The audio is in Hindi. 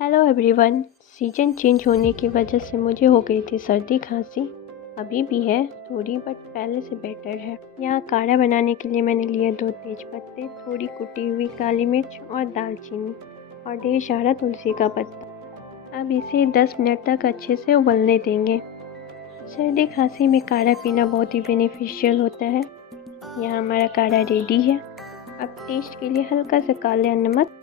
Hello everyone. सीजन चेंज होने की वजह से मुझे हो गई थी सर्दी खांसी। अभी भी है थोड़ी, बट पहले से बेटर है। यहाँ काढ़ा बनाने के लिए मैंने लिए 2 तेज पत्ते, थोड़ी कुटी हुई काली मिर्च और दालचीनी और ढेर सारा तुलसी का पत्ता। अब इसे 10 मिनट तक अच्छे से उबलने देंगे। सर्दी खांसी में काढ़ा पीना बहुत ही बेनिफिशियल होता है। यहाँ हमारा काढ़ा रेडी है। अब टेस्ट के लिए हल्का सा काला नमक